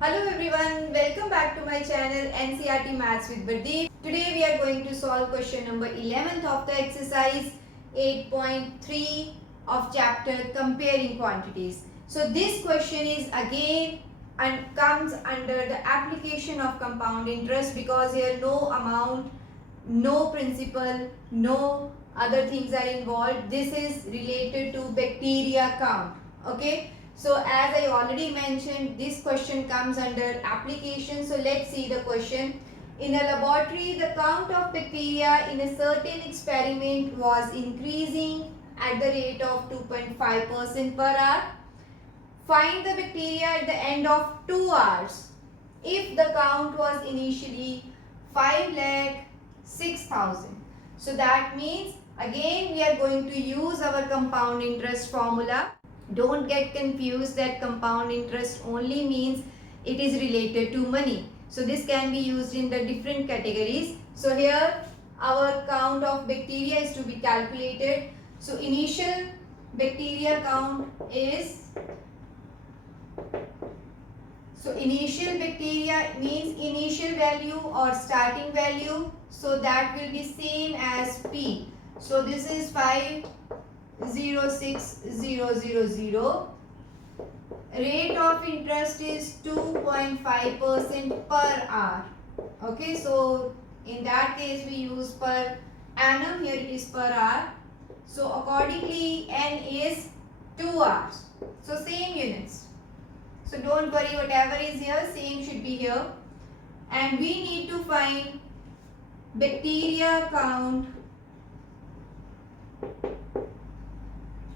Hello everyone, welcome back to my channel NCERT Maths with Bardeep. Today we are going to solve question number 11th of the exercise 8.3 of chapter comparing quantities. So this question is again and comes under the application of compound interest because here no amount, no principal, no other things are involved. This is related to bacteria count. Okay. So as I already mentioned, this question comes under application. So let's see the question. In a laboratory, the count of bacteria in a certain experiment was increasing at the rate of 2.5% per hour. Find the bacteria at the end of 2 hours. If the count was initially 5,06,000. So that means again we are going to use our compound interest formula. Don't get confused that compound interest only means it is related to money. So this can be used in the different categories. So here our count of bacteria is to be calculated. So initial bacteria count is, so initial bacteria means initial value or starting value. So that will be same as P. So this is 5,06,000. Rate of interest is 2.5% per hour. Okay, so in that case we use per annum, here it is per hour. So accordingly N is 2 hours. So same units. So don't worry, whatever is here, same should be here. And we need to find bacteria count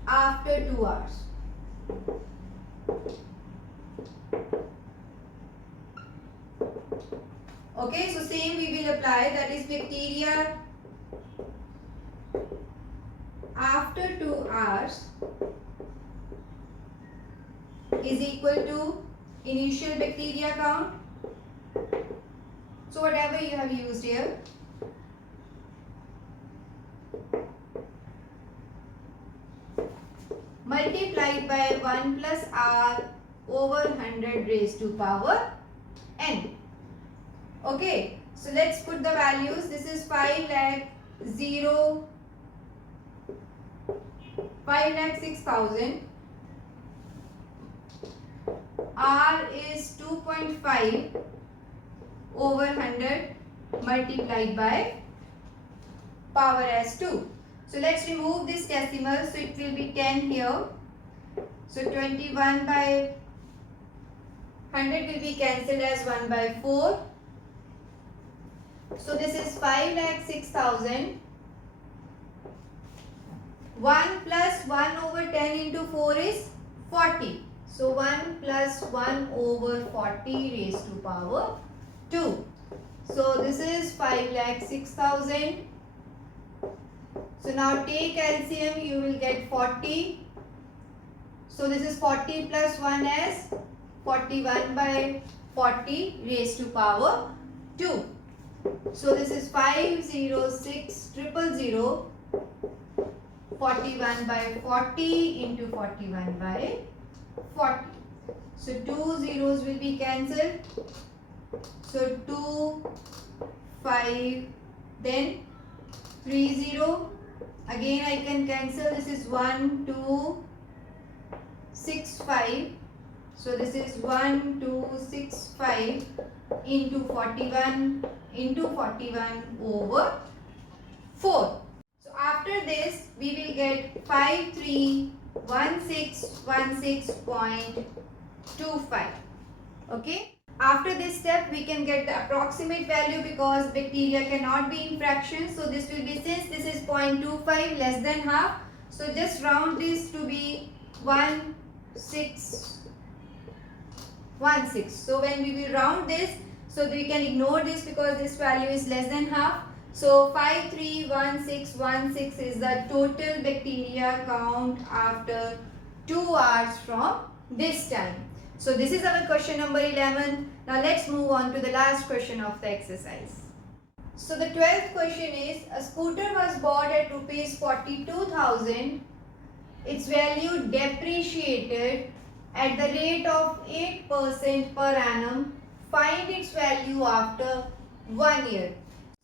after 2 hours. Okay, so same we will apply, that is bacteria after 2 hours is equal to initial bacteria count. So whatever you have used here, multiplied by 1 plus r over 100 raised to power n. Okay, so let's put the values. This is 5,06,000. R is 2.5 over 100 multiplied by power as 2. So let's remove this decimal. So it will be 10 here. So 21 by 100 will be cancelled as 1 by 4. So this is 5,06,000. 1 plus 1 over 10 into 4 is 40. So 1 plus 1 over 40 raised to power 2. So this is 5,06,000. So now take LCM, you will get 40. So this is 40 plus 1 as 41 by 40 raised to power 2. So this is 506,000. 41 by 40 into 41 by 40. So 2 zeros will be cancelled. So 2, 5, then 3 0. Again I can cancel. This is 1, 2, 6, 5. So this is 1, 2, 6, 5 into 41 over 4. So after this we will get 531616.25. Okay. After this step we can get the approximate value because bacteria cannot be in fractions. So this will be, since this is 0.25 less than half, so just round this to be 1,616. So when we will round this, so we can ignore this because this value is less than half. So 531616 is the total bacteria count after 2 hours from this time. So this is our question number 11. Now let's move on to the last question of the exercise. So the 12th question is, a scooter was bought at rupees 42,000. Its value depreciated at the rate of 8% per annum, find its value after 1 year.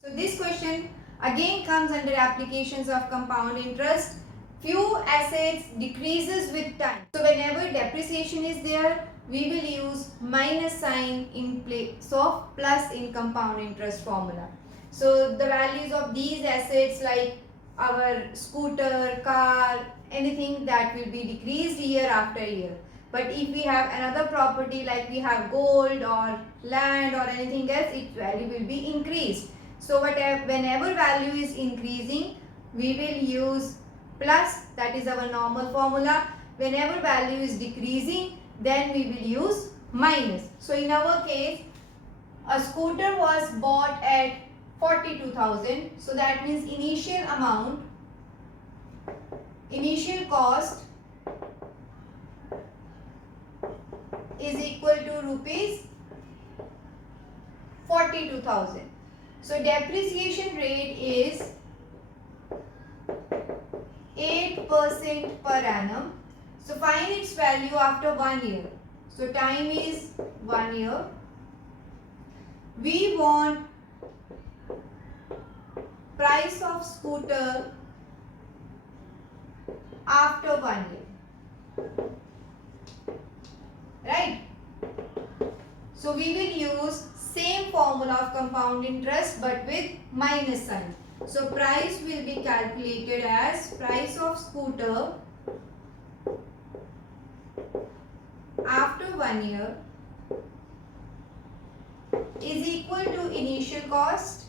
So this question again comes under applications of compound interest. Few assets decreases with time. So whenever depreciation is there, we will use minus sign in place of plus in compound interest formula. So the values of these assets like our scooter, car, anything that will be decreased year after year. But if we have another property like we have gold or land or anything else, its value will be increased. So whenever value is increasing, we will use plus, that is our normal formula. Whenever value is decreasing, then we will use minus. So in our case, a scooter was bought at 42,000. So that means initial cost is equal to rupees 42,000. So depreciation rate is 8% per annum. So find its value after 1 year. So time is 1 year. We want price of scooter after 1 year. Right? So we will use same formula of compound interest but with minus sign. So price will be calculated as price of scooter after 1 year is equal to initial cost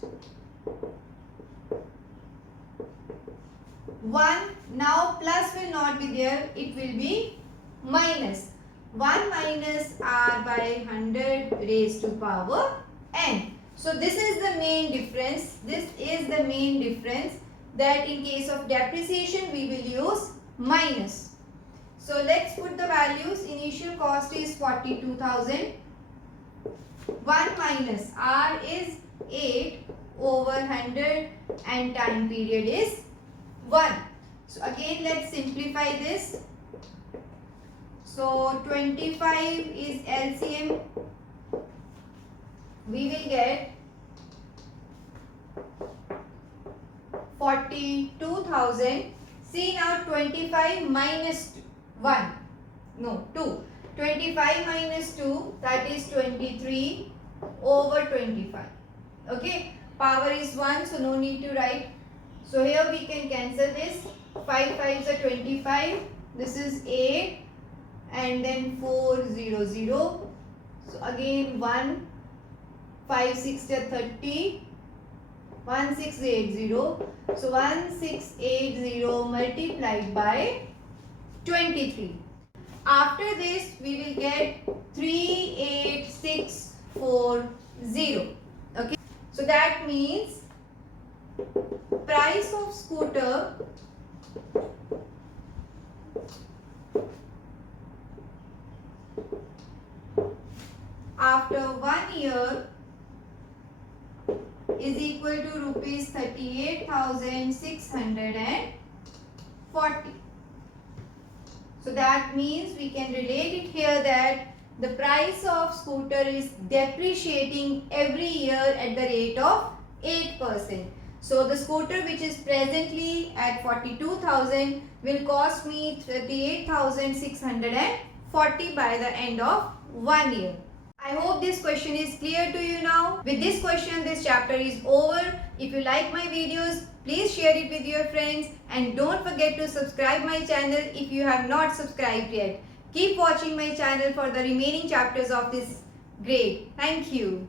1. Now plus will not be there, it will be minus 1 minus r by 100 raised to power n. So this is the main difference. This is the main difference, that in case of depreciation we will use minus. So let's put the values. Initial cost is 42,000. 1 minus r is 8 over 100 and time period is 1. So again let's simplify this. So 25 is LCM. We will get 42,000. See now 25 minus 1. No, 2. 25 minus 2, that is 23 over 25. Okay. Power is 1, so no need to write. So here we can cancel this. 5 5s are 25. This is 8 and then 4 0 0. So again 1 5 6 are 30. 1680. So 1680 multiplied by 23. After this we will get 38640. Okay. So that means price of scooter after 1 year is equal to rupees 38,640. So that means we can relate it here that the price of scooter is depreciating every year at the rate of 8%. So the scooter which is presently at 42,000 will cost me 38,640 by the end of 1 year. I hope this question is clear to you now. With this question, this chapter is over. If you like my videos, please share it with your friends and don't forget to subscribe my channel if you have not subscribed yet. Keep watching my channel for the remaining chapters of this grade. Thank you.